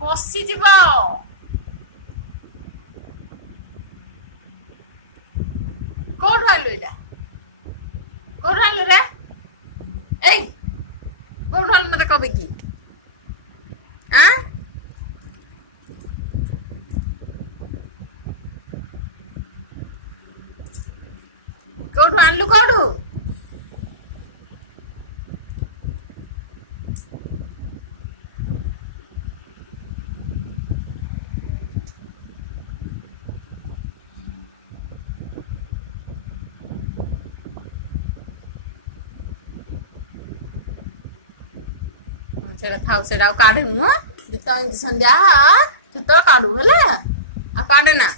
ପଶିଯିବ। କୋଉଠୁ ଆଣିଲୁ ଏଇଟା? କୋଉଠୁ ଆଣିଲୁ ରେ? ଏଇ କୋଉଠୁ ଆଣିଲୁ ମତେ କବି କି? ଆଁ କୋଉଠୁ ଆଣିଲୁ କୋଉଠୁ? ସେଇଟା ଥାଉ, ସେଇଟା ଆଉ କାଢେନୁ। ଯେତେବେଳେ ସନ୍ଧ୍ୟା ସେତେବେଳେ କାଢୁ ହେଲା, ଆଉ କାଢେ ନା।